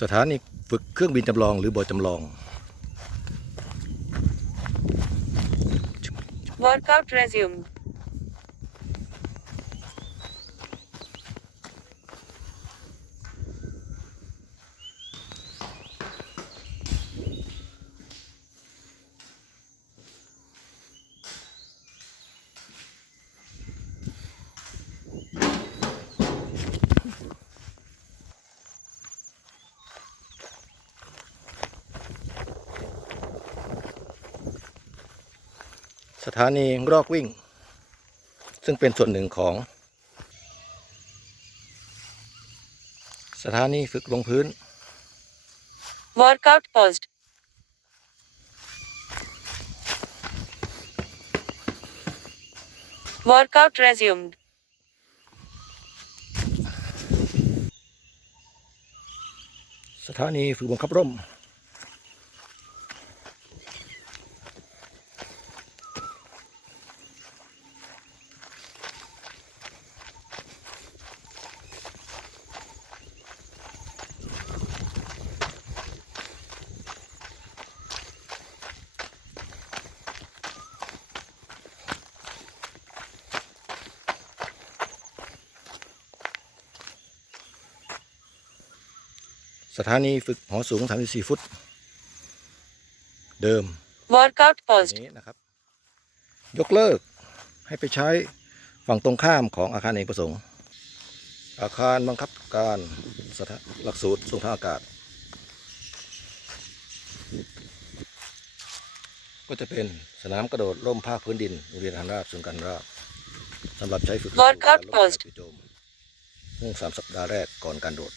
สถานีฝึกเครื่องบินจำลองหรือบอจำลอง Workout resumed. สถานีรอกวิ่ง ซึ่งเป็นส่วนหนึ่งของ สถานีฝึกลงพื้น Workout paused. Workout resumed. สถานีฝึกบังคับร่ม สถานีฝึกหอสูง 34 ฟุต เดิม Workout paused. นี้นะครับ ยกเลิกให้ไปใช้ฝั่งตรงข้ามของอาคารเอกประสงค์ อาคารบังคับการสถาหลักสูตรส่งทางอากาศ ก็จะเป็นสนามกระโดดร่มภาคพื้นดินโรงเรียนทหารราบศูนย์การราบสำหรับใช้ฝึก Workout การลด post การจู่โจมห่วงสามสัปดาห์แรกก่อนการโดด